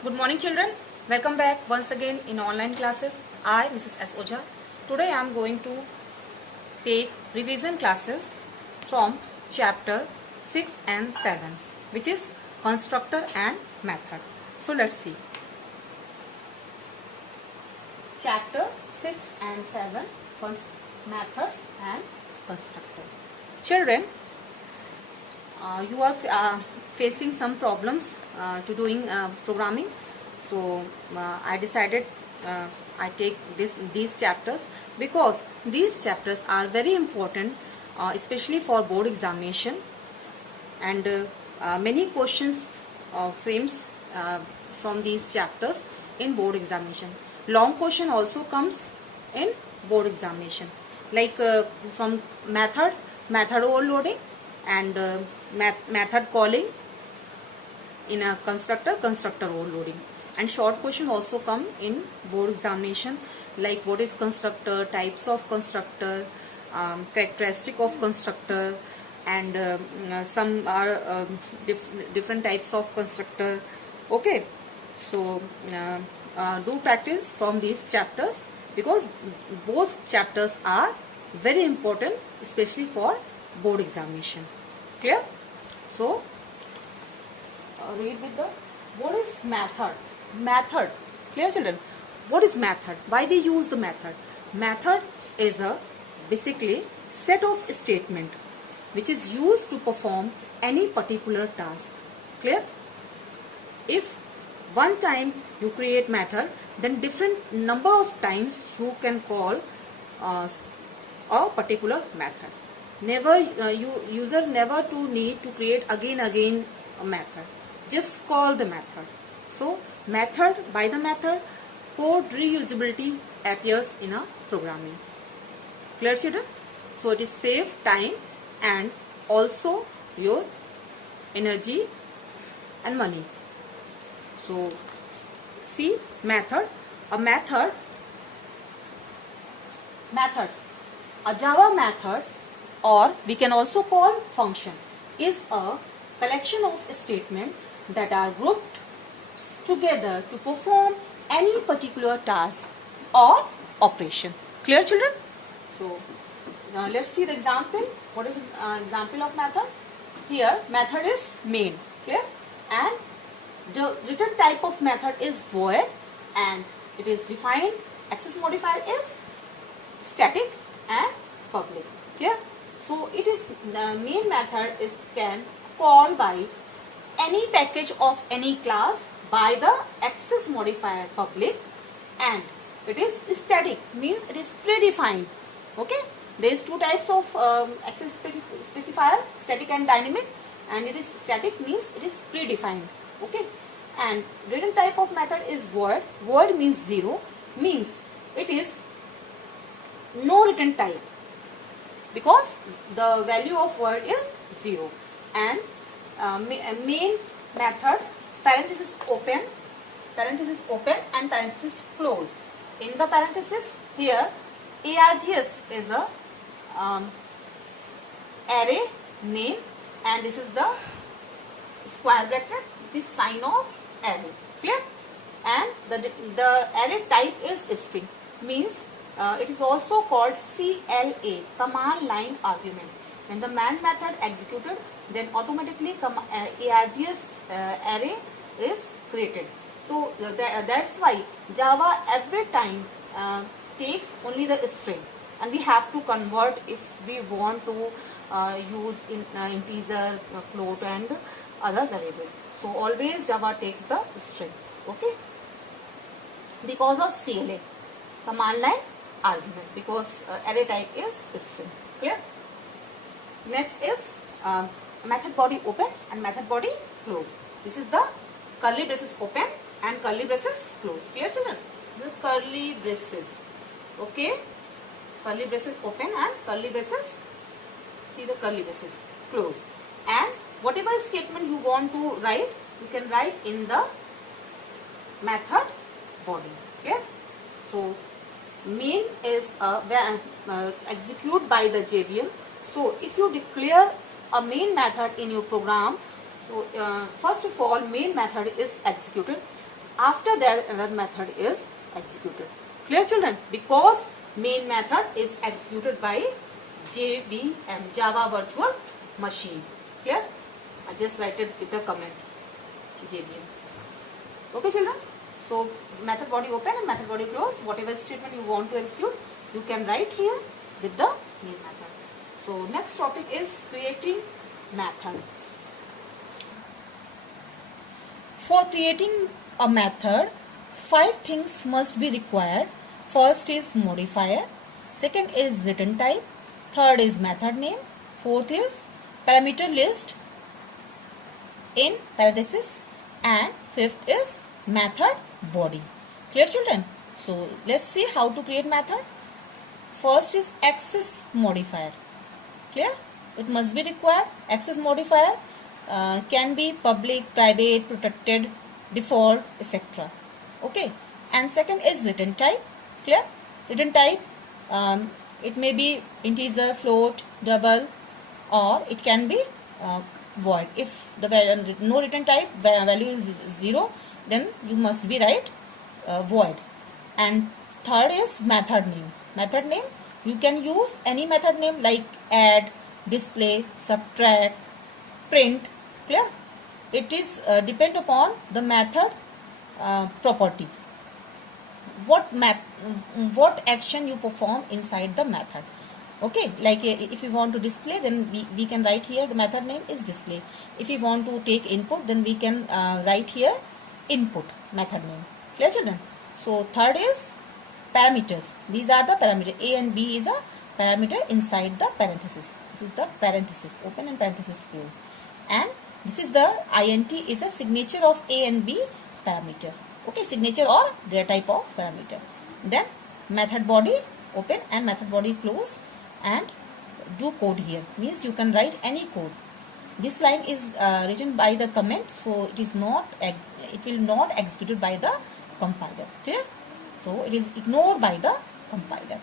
Good morning, children. Welcome back once again in online classes. I, Mrs. S. Oja. Today I am going to take revision classes from chapter 6 and 7, which is constructor and method. So let's see. Chapter 6 and 7, methods and constructor. Children, you are facing some problems to doing programming, so I decided I take these chapters because these chapters are very important, especially for board examination, and many questions frames from these chapters in board examination. Long question also comes in board examination, like from method overloading, and method calling in a constructor overloading. And short question also come in board examination, like what is constructor, types of constructor, characteristic of constructor, and some are different types of constructor. Okay, so do practice from these chapters because both chapters are very important, especially for board examination. Clear? So read with the what is method. Method. Clear, children? What is method? Why we use the method? Method is a basically set of statement which is used to perform any particular task. Clear? If one time you create method, then different number of times you can call a particular method. Never user never to need to create again a method. Just call the method. So method, by the method, code reusability appears in a programming. Clear, children? So it is save time and also your energy and money. So see, method, methods. A Java methods, or we can also call function, is a collection of statements that are grouped together to perform any particular task or operation. Clear, children? So let's see the example. What is the example of method? Here method is main. Clear? And the written type of method is void, and it is defined. Access modifier is static and public. Clear? So it is the main method is can call by any package of any class by the access modifier public, and it is static, means it is predefined. Okay, there is two types of access specifier, static and dynamic, and it is static means it is predefined. Okay, and written type of method is void. Void means zero, means it is no written type because the value of void is 0. And main method, parenthesis open and parenthesis close. In the parenthesis here, args is a array name, and this is the square bracket, this sign of array. Clear? And the array type is string, means it is also called CLA, command line argument. When the main method executed, then automatically args array is created. So that's why Java every time takes only the string, and we have to convert if we want to use integer, float, and other variable. So always Java takes the string. Okay, because of CLA, command line argument, because array type is string. Clear? Next is method body open and method body close. This is the curly braces open and curly braces close. Clear, children? The curly braces. Okay, curly braces open and curly braces. See the curly braces close. And whatever statement you want to write, you can write in the method body. Okay. So main is execute by the JVM. So if you declare a main method in your program, so first of all main method is executed after that another method is executed. Clear children? Because main method is executed by JVM, Java Virtual Machine. Clear? I just write it with the comment JVM. Okay children? So method body open and method body close. Whatever statement you want to execute, you can write here with the main method. So next topic is creating method. For creating a method, 5 things must be required. First is modifier, second is return type, third is method name, fourth is parameter list in parenthesis, and fifth is method body. Clear children? So let's see how to create method. First is access modifier. Clear? It must be required. Access modifier can be public, private, protected, default, etc. Okay. And second is return type. Clear? Return type, it may be integer, float, double, or it can be void. If the value, no return type value is 0, then you must be write void. And third is method name. Method name, you can use any method name like add, display, subtract, print. Clear? It is depend upon the method property. What action you perform inside the method. Okay, like if you want to display, then we can write here the method name is display. If you want to take input, then we can write here input method name. Clear children? So third is parameters. These are the parameters. A and B is a parameter inside the parenthesis. This is the parenthesis, open and parenthesis close. And this is the int is a signature of A and B parameter. Okay, signature or data type of parameter. Then method body open and method body close, and do code here. Means you can write any code. This line is written by the comment, so it will not executed by the compiler. Clear? So it is ignored by the compiler.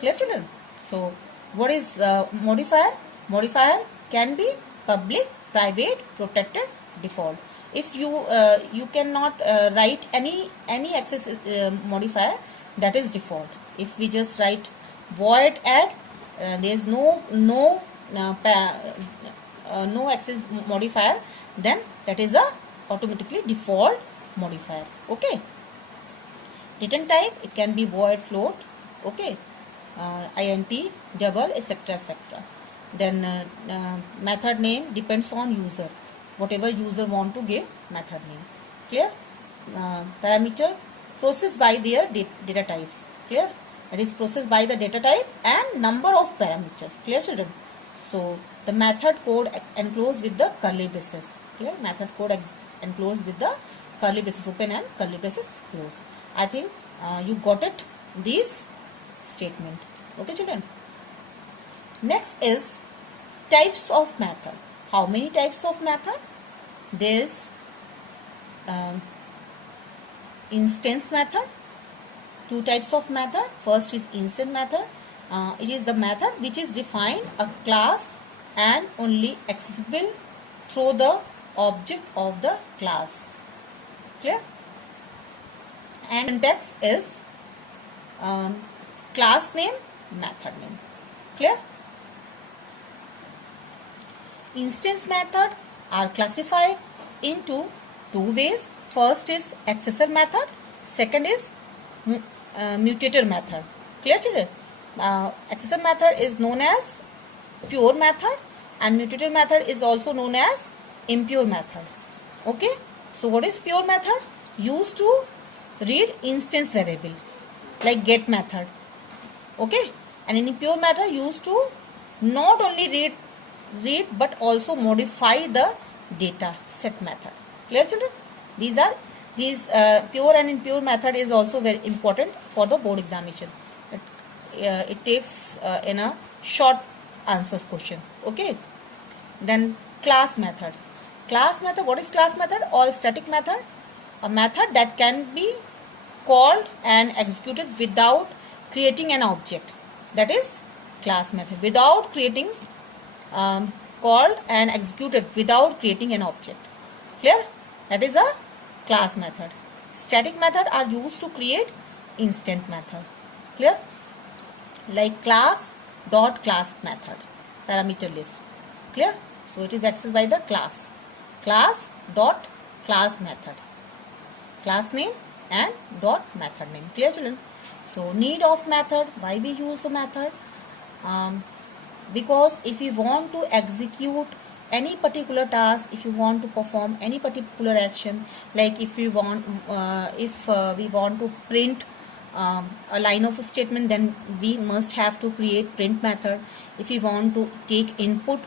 Clear children? So what is modifier? Modifier can be public, private, protected, default. If you cannot write any access modifier, that is default. If we just write void add, there is no access modifier, then that is a automatically default modifier. Okay. Return type, it can be void, float. Okay. Int, double, etc., etc. Then method name depends on user. Whatever user want to give method name. Clear? Parameter processed by their data types. Clear? It is processed by the data type and number of parameter. Clear children? So the method code enclosed with the curly braces. Clear? Method code enclosed with the curly braces open and curly braces close. I think you got it, this statement. Okay children? Next is types of method. How many types of method? There is instance method. 2 types of method. First is instance method. It is the method which is defined a class and only accessible through the object of the class. Clear? And syntax is class name, method name. Clear? Instance method are classified into 2 ways. First is accessor method. Second is mutator method. Clear children? Accessor method is known as pure method, and mutator method is also known as impure method. Okay. So what is pure method? Used to read instance variable like get method. Okay. And in pure method used to not only read but also modify the data set method. Clear children? These pure and impure method is also very important for the board examination. It takes in a short answers question. Okay. Then class method. Class method, what is class method or static method? A method that can be called and executed without creating an object. That is class method. Without creating called and executed without creating an object. Clear? That is a class method. Static method are used to create instant method. Clear? Like class dot class method, parameter list. Clear? So it is accessed by the class dot class method, class name and dot method name. Clear, children? So need of method, why we use the method? Because if we want to execute any particular task, if you want to perform any particular action, like if we want we want to print a line of a statement, then we must have to create print method. If we want to take input,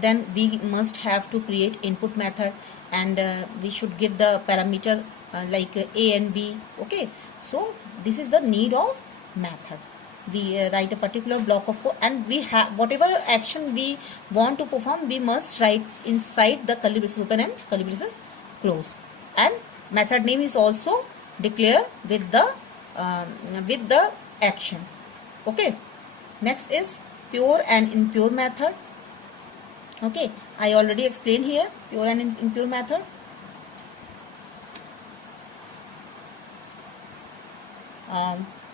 then we must have to create input method, and we should give the parameter like a and b. Okay, so this is the need of method. We write a particular block of code, and we have whatever action we want to perform, we must write inside the curly braces open and curly braces close, and method name is also declared with the action. Okay, next is pure and impure method. Okay, I already explained here pure and impure method.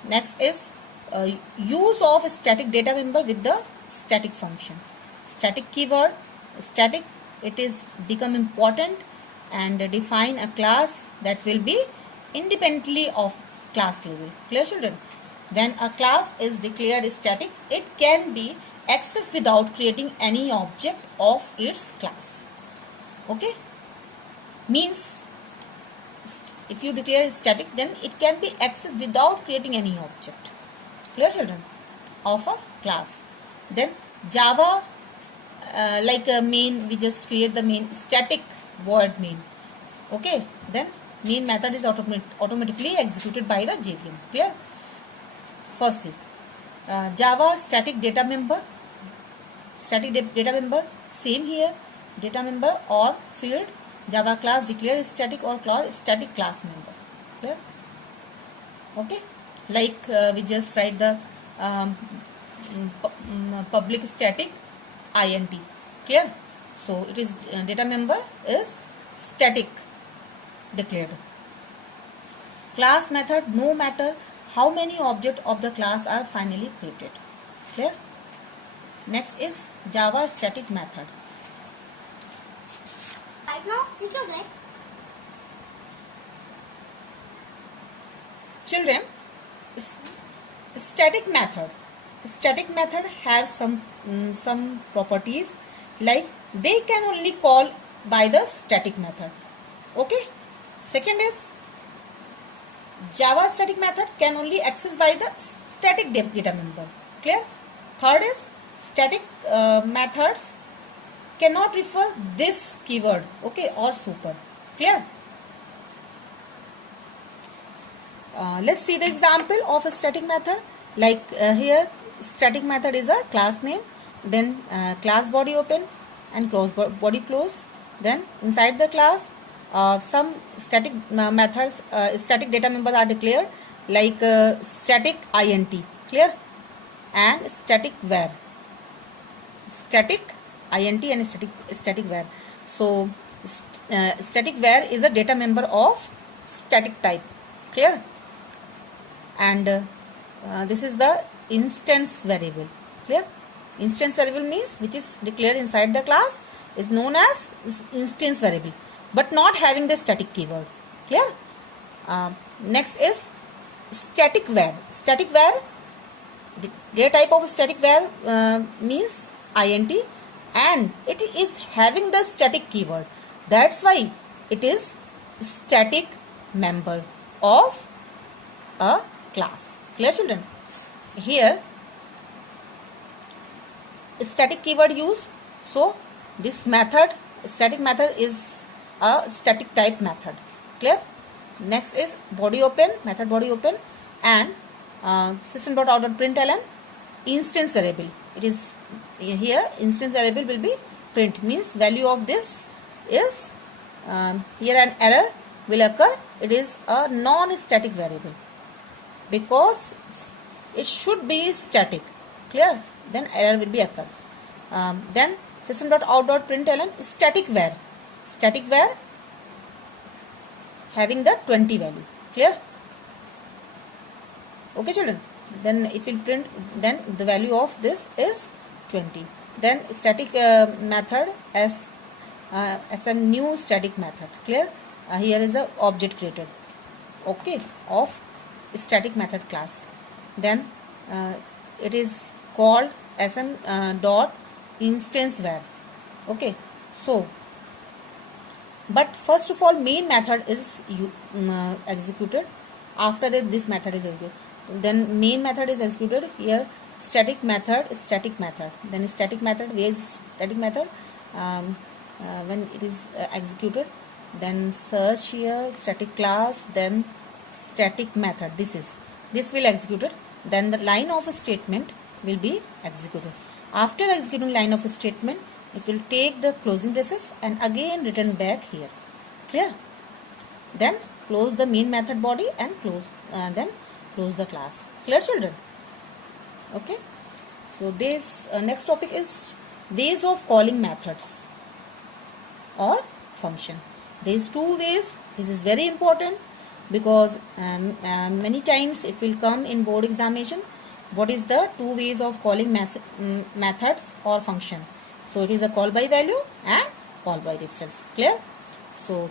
Next is use of static data member with the static function. Static keyword, static, it is become important, and define a class that will be independently of class label. Clear, children? When a class is declared static, it can be accessed without creating any object of its class. Okay, means if you declare static, then it can be accessed without creating any object. Clear, children? Of a class. Then Java, like a main, we just create the main static void main. Okay, then main method is automatically executed by the JVM. Clear? Firstly, Java static data member. Static data member, same here. Data member or field, Java class declare static or class static class member. Clear? Okay, like we just write the public static int. Clear? So it is data member is static declared. Class method, no matter how many objects of the class are finally created. Clear? Next is Java static method. Children, static method has some properties, like they can only call by the static method. Okay. Second is Java static method can only access by the static data member. Clear? Third is static methods cannot refer this keyword, okay, or super. Clear? Let's see the example of a static method. Like here, static method is a class name, then class body open and close body close. Then inside the class, some static methods, static data members are declared, like static int. Clear? And static var. Static int and static var. So static var is a data member of static type. Clear? And this is the instance variable. Clear? Instance variable means which is declared inside the class is known as instance variable, but not having the static keyword. Clear? Next is static var. Static var, their type of static var means int, and it is having the static keyword. That's why it is static member of a class. Clear, children? Here static keyword used, so this method, static method, is a static type method. Clear? Next is body open, method body open, and system.out.println instance variable. It is here instance variable will be print, means value of this is here an error will occur. It is a non-static variable because it should be static. Clear? Then error will be occur. Then system.out.println static var. Static var having the 20 value. Clear? Okay children, then it will print, then the value of this is 20. Then static method as a new static method. Clear? Here is the object created, okay, of static method class. Then it is called sm dot instance var. Okay, so but first of all main method is executed. After that this method is executed, then main method is executed. Here static method is static method, then static method, where is static method? When it is executed, then search here static class, then static method, this will executed, then the line of a statement will be executed. After executing line of a statement, it will take the closing braces and again return back here. Clear? Then close the main method body and then close the class. Clear children? Okay, so this next topic is ways of calling methods or function. There is two ways. This is very important because many times it will come in board examination. What is the two ways of calling methods or function? So it is a call by value and call by reference. Clear? So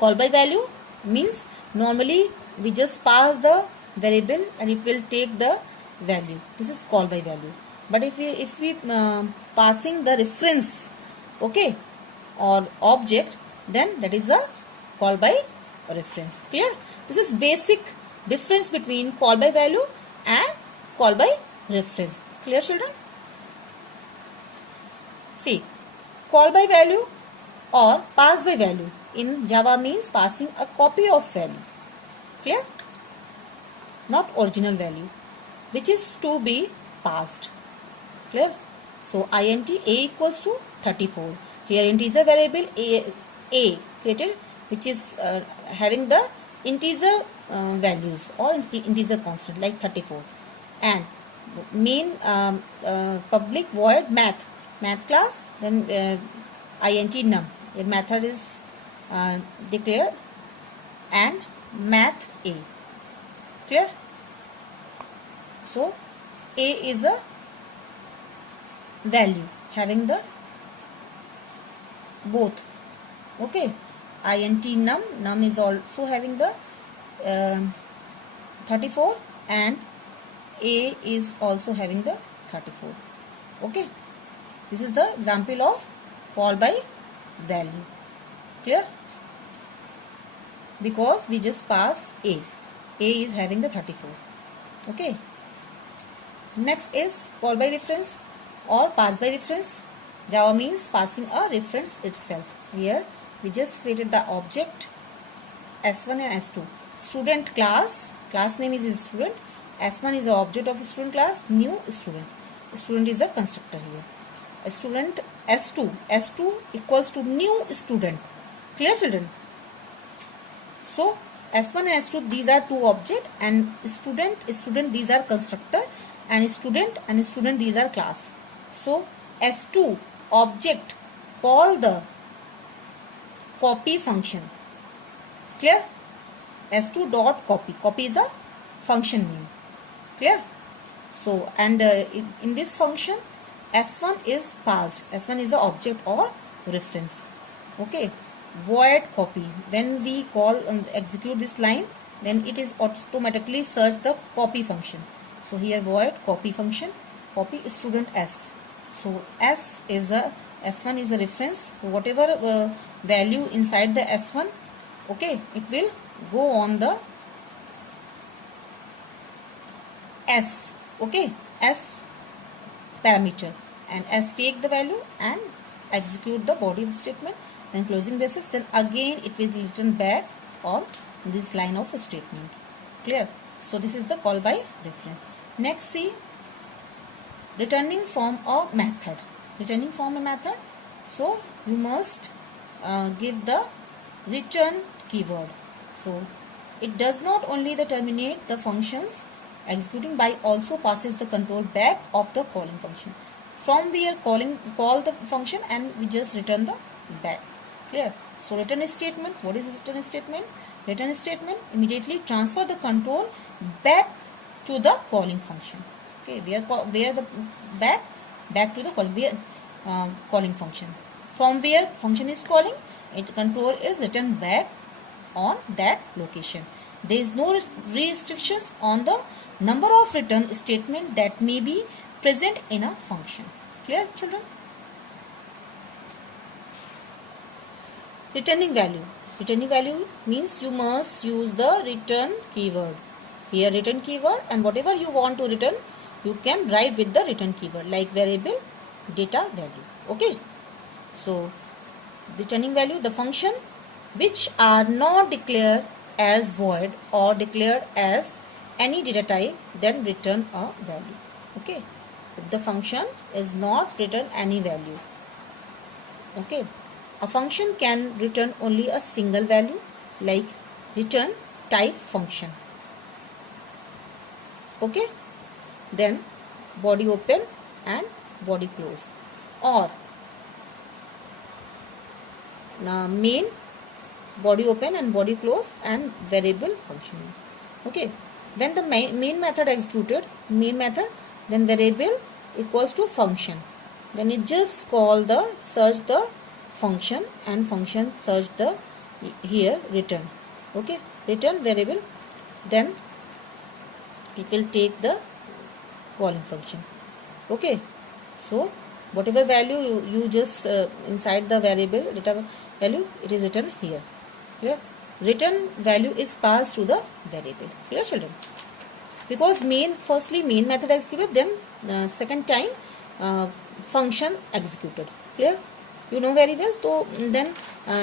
call by value means normally we just pass the variable and it will take the value. This is call by value. But if we passing the reference, okay, or object, then that is a call by reference. Clear? This is basic difference between call by value and call by reference. Clear children? See, call by value or pass by value in Java means passing a copy of value. Clear? Not original value, which is to be passed. Clear? So int a equals to 34. Here integer variable a created, which is having the integer values or integer constant like 34, and main public void math class, then int num, a method is declared, and math a. Clear? So a is a value having the both, okay, int num is also having the 34 and a is also having the 34. Okay, this is the example of call by value. Clear? Because we just pass a is having the 34. Okay, next is call by reference or pass by reference. Java means passing a reference itself. Here we just created the object S1 and S2. Student class name is student. S1 is the object of student class, new student. Student is a constructor here. A student S2 equals to new student. Clear children? So S1 and S2, these are two objects, and student these are constructor, and student these are class. So S2 object call the copy function. Clear? S2 dot copy is a function name. Clear? So and in this function S1 is passed. S1 is the object or reference. Okay, void copy, when we call execute this line, then it is automatically search the copy function. So here void copy function, copy student S. So S1 is a reference. So whatever value inside the S1, okay, it will go on the S, okay, S parameter, and S take the value and execute the body of statement, then closing braces, then again it will return back on this line of a statement. Clear? So this is the call by reference. Next, see returning from a method. Returning from a method, so you must give the return keyword. So it does not only terminate the functions executing by, also passes the control back of the calling function. From we are call the function and we just return the back. Clear? So return statement, what is return statement? Return statement immediately transfer the control back to the calling function. Okay, where the back to the calling function. From where function is calling, it control is returned back on that location. There is no restrictions on the number of return statement that may be present in a function. Clear, children? Returning value. Returning value means you must use the return keyword. Here return keyword, and whatever you want to return, you can write with the return keyword, like variable, data value. Okay. So returning value, the function which are not declared as void or declared as any data type, then return a value. Okay. If the function is not return any value. Okay. A function can return only a single value, like return type function. Okay. Then body open and body close, or main, body open and body close, and variable function. Okay. When the main method executed, main method, then variable equals to function. Then it just call the search the function, and function search the here return. Okay. Return variable, then it will take the calling function. Okay. So whatever value you just inside the variable data value, it is written here. Clear? Return value is passed to the variable. Clear, children? Because firstly main method executed, then second time function executed. Clear? You know very well. So then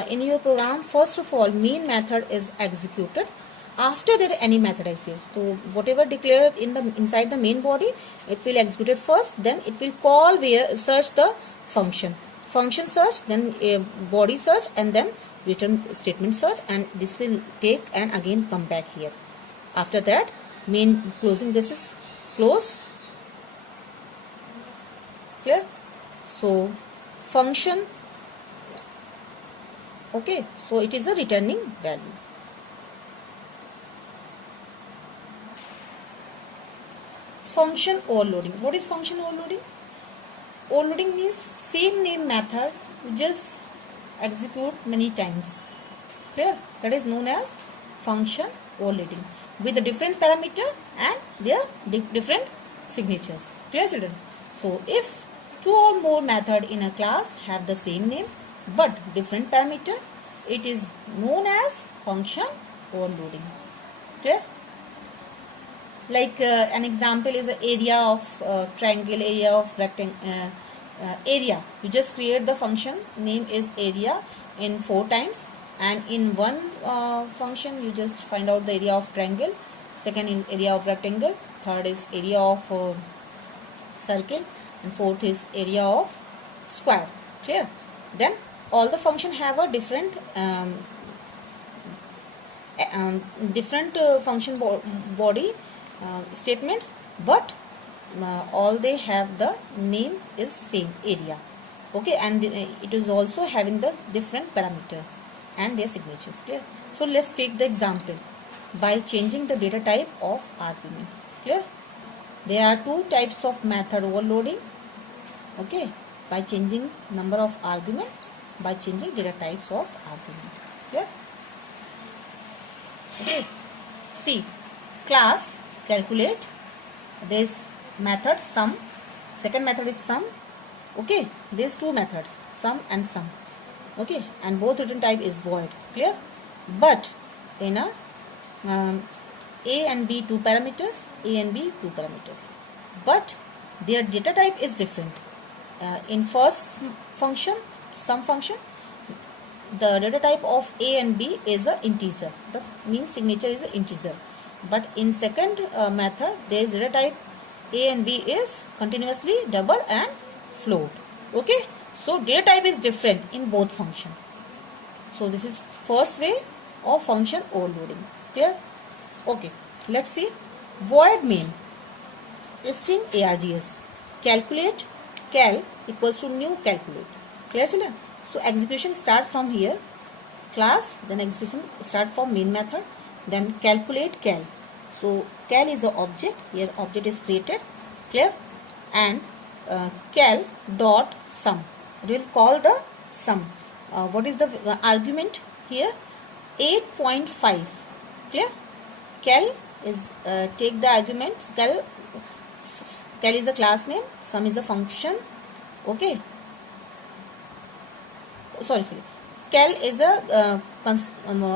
in your program, first of all main method is executed. After that any method executed. So whatever declared in the inside the main body, it will execute it first. Then it will call where search the function search, then a body search, and then return statement search, and this will take and again come back here. After that main closing braces close. Clear? So function. Okay. So it is a returning value. Function overloading. What is function overloading? Overloading means same name method you just execute many times. Clear? That is known as function overloading, with a different parameter and their different signatures. Clear, children? So if two or more method in a class have the same name but different parameter, it is known as function overloading. Clear? Like an example is area of triangle, area of rectangle, area. You just create the function name is area in 4 times, and in one function you just find out the area of triangle, second is area of rectangle, third is area of circle, and fourth is area of square. Clear? Then all the function have a different function body statements, but all they have the name is same, area. Okay, and it is also having the different parameter and their signatures. Clear? So let's take the example by changing the data type of argument. Clear? There are 2 types of method overloading. Okay, by changing number of argument, by changing data types of argument. Clear? Okay. See, class calculate, this method sum, second method is sum. Okay, these 2 methods, sum and sum. Okay, and both return type is void. Clear? But in a A and B 2 parameters, A and B 2 parameters, but their data type is different. In first function, sum function, the data type of A and B is a integer. That means signature is an integer. But in second method, there is data type A and B is continuously double and float. Okay. So data type is different in both function. So this is first way of function overloading. Clear? Okay. Let's see. Void main string args. Calculate, cal equals to new calculate. Clear, children? So execution start from here. class, then execution start from main method, then calculate cal. So cal is the object, here object is created, clear, and cal dot sum, it will call the sum. What is the argument here? 8.5, clear. Cal is take the argument, cal is a class name, sum is a function, okay. Sorry, cal is a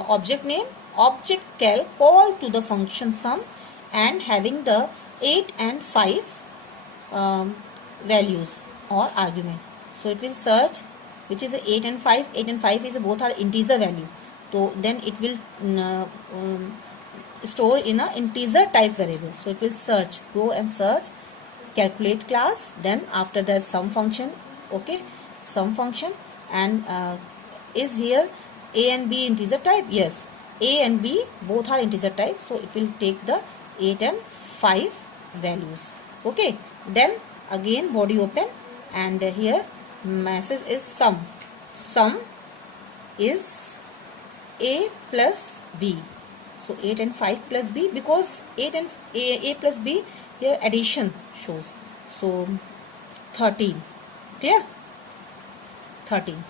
object name, object cal call to the function sum and having the 8 and 5 values or argument. So it will search which is 8 and 5. 8 and 5 is both are integer value, so then it will store in a integer type variable. So it will search, go and search calculate class, then after the sum function, okay, sum function, and is here a and b integer type? Yes, a and b both are integer type, so it will take the 8 and 5 values, okay. Then again body open, and here message is sum is a plus b. So 8 and 5 plus b, because 8 and a plus b here addition shows, so 13, clear, 13.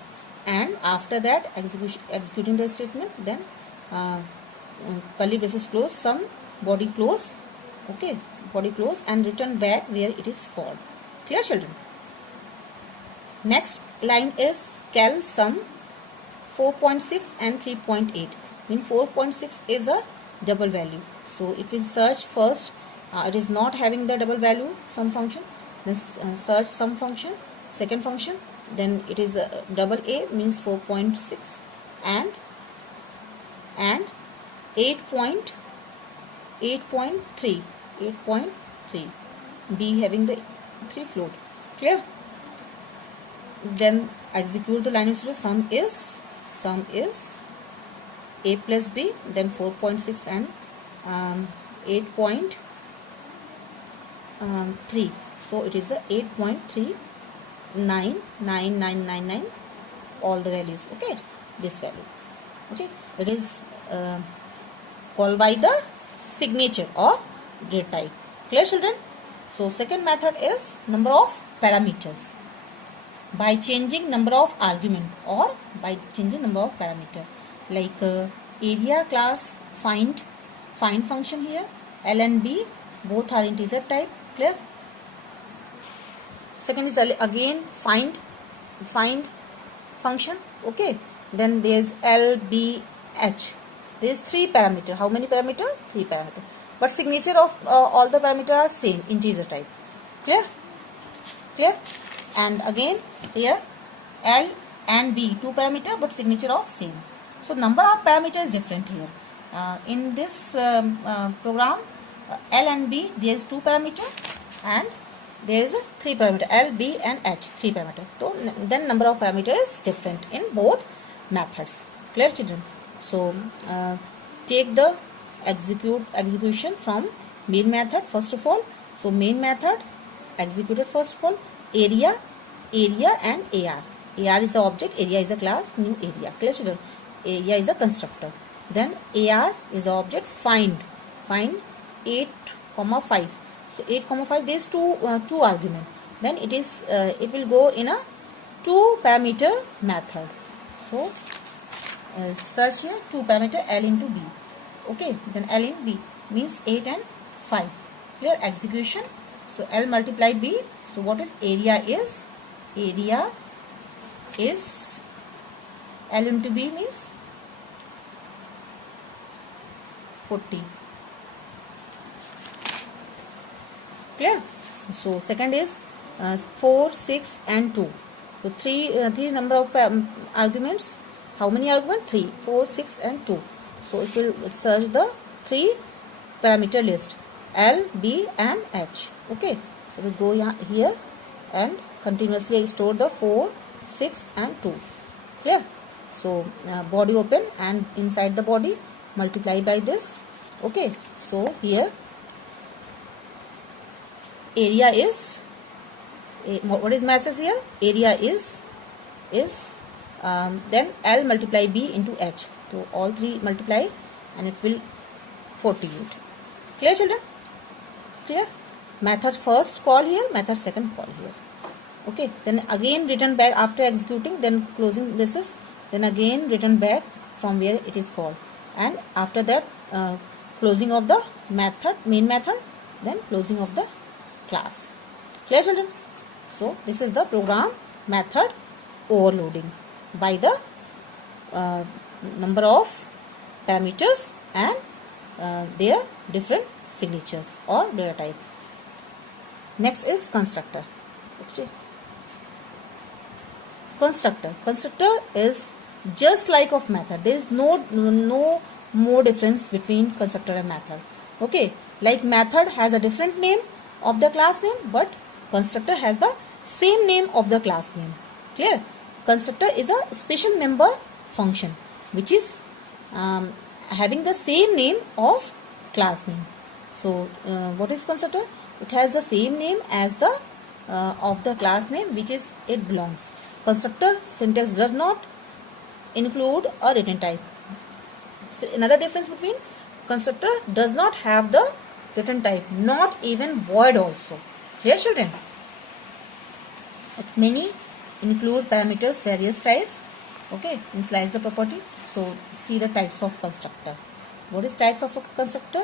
And after that executing the statement, then curly braces close, sum, body close, okay, body close, and return back where it is called, clear children. Next line is cal sum 4.6 and 3.8. Mean 4.6 is a double value, so it will search first, it is not having the double value sum function, then search sum function, second function, then it is double A means 4.6 and 8.3 B having the 3 float, clear. Then execute the line instruction, sum is a plus b, then 4.6 and 8.3, so it is a 8.39999 all the values, okay, this value, okay. It is called by the signature or grid type, clear children. So second method is number of parameters by changing number of argument or by changing number of parameter, like area class find function here, L and B both are integer type, clear. Second is again find function, okay. Then there is L, B, H, there is 3 parameter. How many parameter? 3 parameter, but signature of all the parameter are same, integer type, clear. And again here L and B 2 parameter, but signature of same. So number of parameter is different here. In this program, L and B there is 2 parameter, and there is 3 parameter, L, B and H 3 parameter. So then number of parameter is different in both methods, clear children. So take the execution from main method first of all. So main method executed first of all, area and AR. AR is the object, area is a class, new area, clear children. Area is a constructor. Then AR is the object, find 8, 5. So 8, 5 there is two argument. Then it is it will go in a 2 parameter method. So search here 2 parameter L into B, okay. Then L in B means 8 and 5, clear. Execution, so L multiply B. So what is area is L into B means 40, clear. So second is 4, 6 and 2. So three number of arguments. How many arguments? 3, 4, 6 and 2. So it will search the 3 parameter list, L, B and H, okay. So we go here and continuously store the 4, 6 and 2, clear. So body open, and inside the body multiply by this, okay. So here area is, what is message here? Area is then L multiply B into H. So all three multiply and it will 48. Clear, children? Clear? Method first call here, method second call here. Okay, then again return back after executing, then closing braces, then again return back from where it is called, and after that closing of the method, main method, then closing of the class. Clear, children? So this is the program method overloading by the number of parameters and their different signatures or data type. Next is constructor. Okay. Constructor is just like of method. There is no more difference between constructor and method. Okay, like method has a different name of the class name, but constructor has the same name of the class name. Clear? Constructor is a special member function which is having the same name of class name. So what is constructor? It has the same name as the of the class name which is it belongs. Constructor syntax does not include a return type. So another difference between constructor does not have the return type, not even void also. Clear, children? Many include parameters, various types. Okay, initialize the property. So see the types of constructor. What is types of a constructor?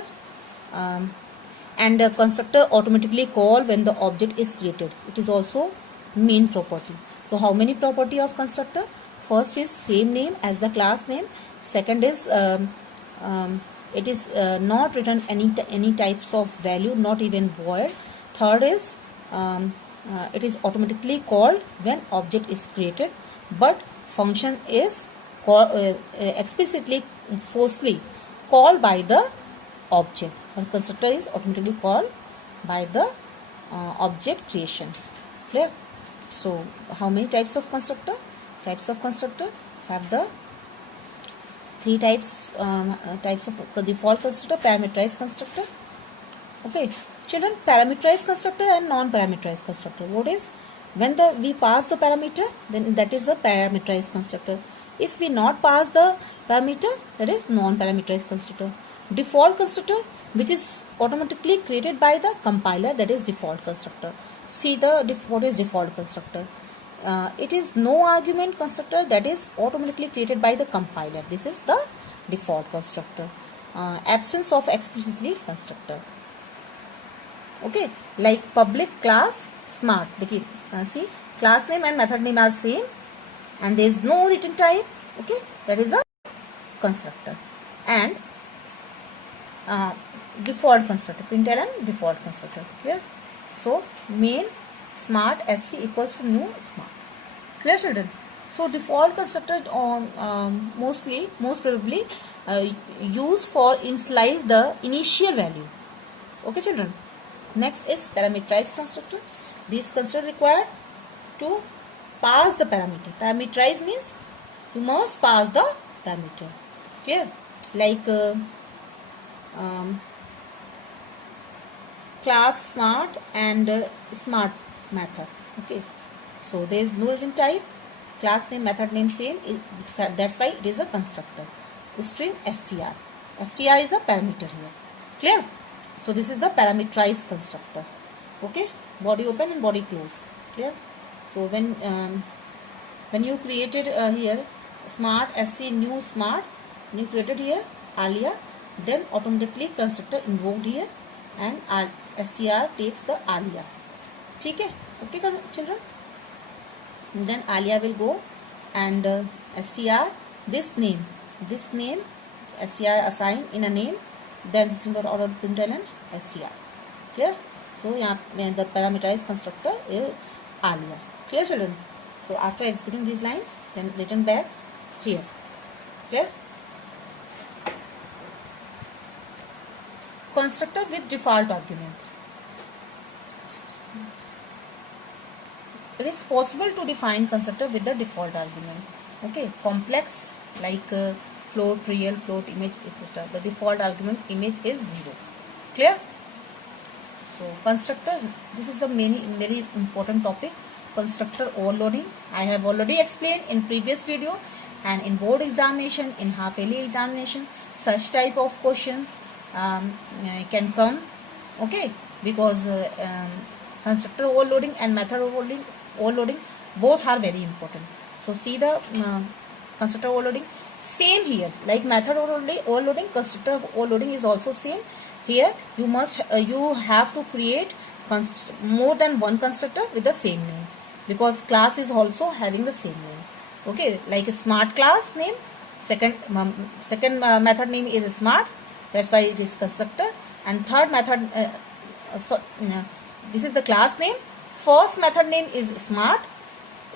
And a constructor automatically call when the object is created. It is also main property. So how many property of constructor? First is same name as the class name. Second is it is not written any types of value, not even void. Third is it is automatically called when object is created, but function is explicitly forcefully called by the object. One constructor is automatically called by the object creation. Clear? So how many types of constructor? Types of constructor have the three types of default constructor, parameterized constructor. Okay, children, parameterized constructor and non-parameterized constructor. What is? When we pass the parameter, then that is a parameterized constructor. If we not pass the parameter, that is non-parameterized constructor. Default constructor, which is automatically created by the compiler, that is default constructor. See the what is default constructor. It is no argument constructor that is automatically created by the compiler. This is the default constructor. Absence of explicitly constructor. Okay, like public class smart. See, class name and method name are same, and there is no written type. Okay, that is a constructor. And default constructor, println and default constructor. Clear? So main smart sc equals to new smart. Clear, children? So default constructor most probably used for initialize the initial value. Okay, children. Next is parameterized constructor. This constructor required to pass the parameter. Parameterize means you must pass the parameter. Clear? Like class smart and smart method. Okay, so there is no written type, class name, method name same, that's why it is a constructor. String str is a parameter here. Clear? So this is the parameterized constructor. Okay, body open and body close. Clear? So when you created here smart sc new smart, and you created here alia, then automatically constructor invoked here and str takes the alia. Okay, okay children. And then alia will go and str this name str assign in a name, then symbol order println str. Clear? So यहाँ the parameterized constructor is alia. Clear, children? So after executing this line, then return back here. Clear? Constructor with default argument. It is possible to define constructor with the default argument. Okay, complex like float, real, float, image, etc. The default argument image is 0. Clear? So constructor, this is a very important topic. constructor overloading I have already explained in previous video, and in board examination, in half yearly examination, such type of question can come. Okay, because constructor overloading and method overloading both are very important. So see the constructor overloading. Same here, like method overloading, constructor overloading is also same. Here you must you have to create more than one constructor with the same name, because class is also having the same name. Okay, like a smart class name, second method name is smart, that's why it is constructor. And third method this is the class name. First method name is smart,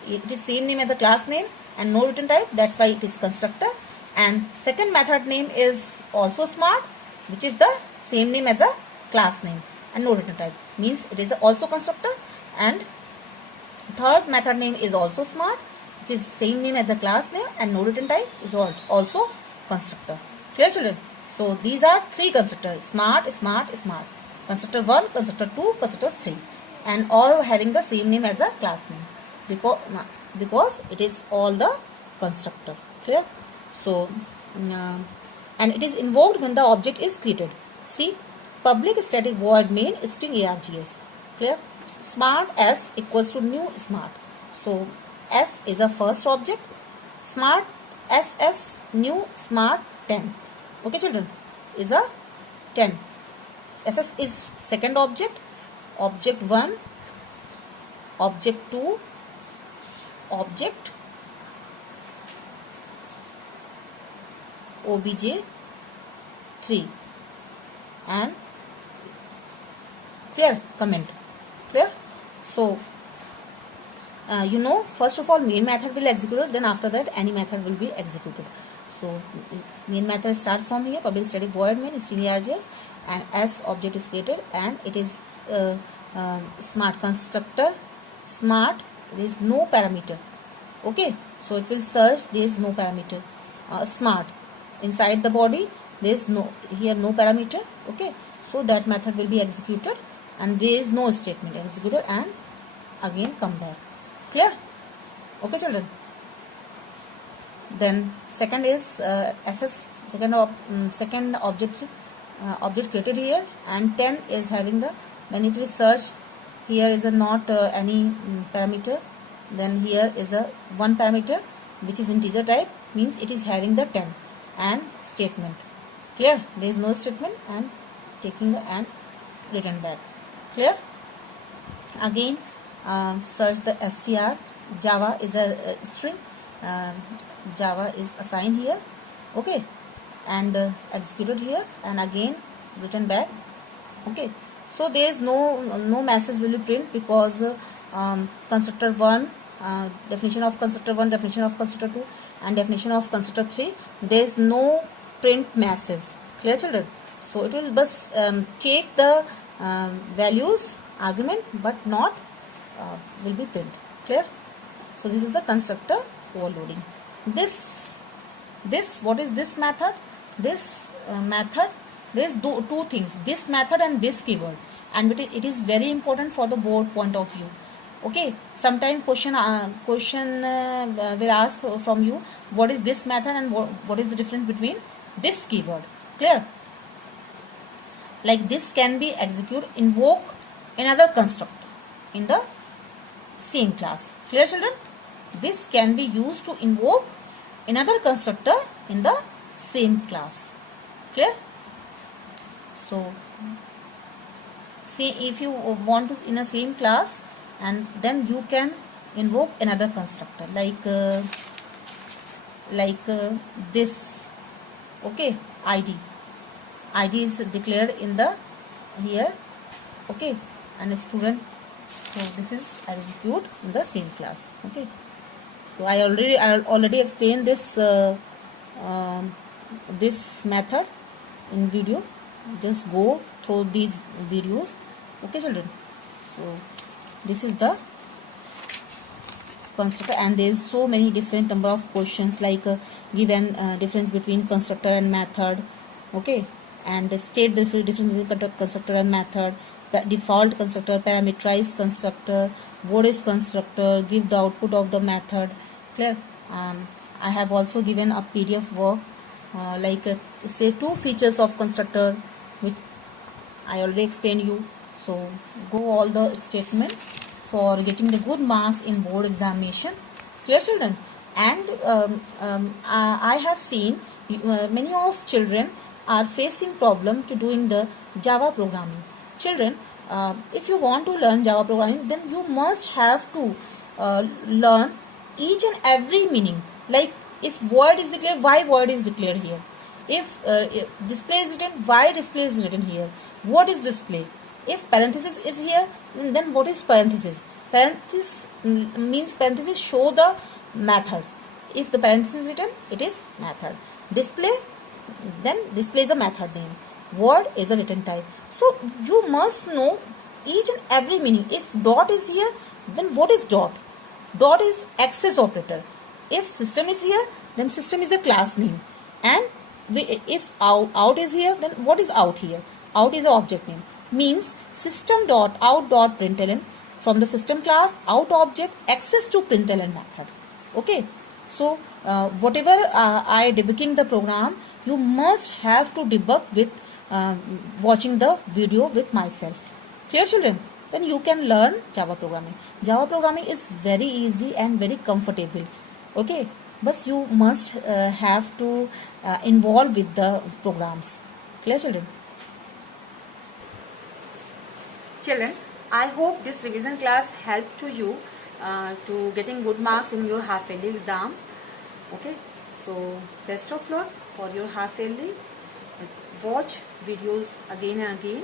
it is same name as the class name and no return type, that's why it is constructor. And second method name is also smart, which is the same name as the class name and no return type, means it is also constructor. And third method name is also smart, which is same name as the class name and no return type, is also constructor. Clear, children? So these are three constructors: smart, smart, smart, constructor 1, constructor 2, constructor 3, and all having the same name as the class name, because it is all the constructor. Clear? So and it is invoked when the object is created. See, public static void main string args. Clear? Smart s equals to new smart. So s is a first object, smart ss new smart 10. Okay, children, is a 10. ss is second object, object 1, object 2, object obj 3, and clear? Comment. Clear? So you know, first of all main method will execute, then after that any method will be executed. So main method starts from here, public static void main string args, and s object is created, and it is smart constructor. Smart, there is no parameter. Okay, so it will search, there is no parameter. Smart, inside the body there is no parameter. Okay, so that method will be executed and there is no statement executed and again come back. Clear? Okay, children. Then second is ss, second object created here, and 10 is having the, then it will search. Here is a not any parameter, then here is a one parameter which is integer type, means it is having the 10 and statement. Clear? There is no statement and taking the and return back. Clear? Again search the str. Java is a string, Java is assigned here. Okay, and executed here and again return back. Okay, so there is no message will be print, because constructor 1, definition of constructor 1, definition of constructor 2, and definition of constructor 3, there is no print message. Clear, children? So it will just take the values argument, but not will be print. Clear? So this is the constructor overloading. This what is this method? This method, there is two things, this method and this keyword, and it is very important for the board point of view. Okay, sometime question will ask from you, what is this method and what is the difference between this keyword. Clear? Like this can be execute, invoke another constructor in the same class. Clear, children? This can be used to invoke another constructor in the same class. Clear? So say if you want to in a same class, and then you can invoke another constructor like this. Okay, id is declared in the here. Okay, and a student, so this is execute in the same class. Okay, so I already explained this this method in video. Just go through these videos. Okay, children? So this is the constructor, and there is so many different number of questions, like given difference between constructor and method. Okay, and state the difference between constructor and method, default constructor, parameterized constructor, what is constructor, give the output of the method. Clear? I have also given a PDF work say 2 features of constructor, which I already explained you. So go all the statement for getting the good marks in board examination. Clear, children? And I have seen many of children are facing problem to doing the Java programming. Children, if you want to learn Java programming, then you must have to learn each and every meaning. Like if word is declared, why word is declared here? If display is written, why display is written here? What is display? If parenthesis is here, then what is parenthesis? Parenthesis means parenthesis show the method. If the parenthesis is written, it is method. Display, then display is a method name. Word is a written type. So you must know each and every meaning. If dot is here, then what is dot? Dot is access operator. If system is here, then system is a class name. And if out is here, then what is out here? Out is an object name. Means system dot out dot println, from the system class out object access to println method. Okay. So whatever I debugging the program, you must have to debug with watching the video with myself. Clear, children? Then you can learn Java programming. Java programming is very easy and very comfortable. Okay, but you must have to involve with the programs. Clear, children? Children, I hope this revision class helped to you to getting good marks in your half yearly exam. Okay, so best of luck for your half yearly. Watch videos again and again,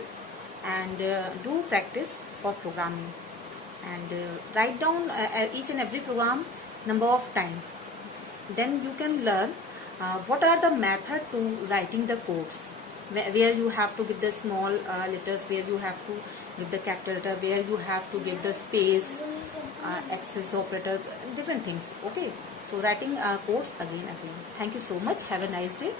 and do practice for programming, and write down each and every program number of time. Then you can learn what are the method to writing the codes, where you have to give the small letters, where you have to give the capital letter, where you have to give the space, access operator, different things. Okay, so writing codes again. Thank you so much. Have a nice day.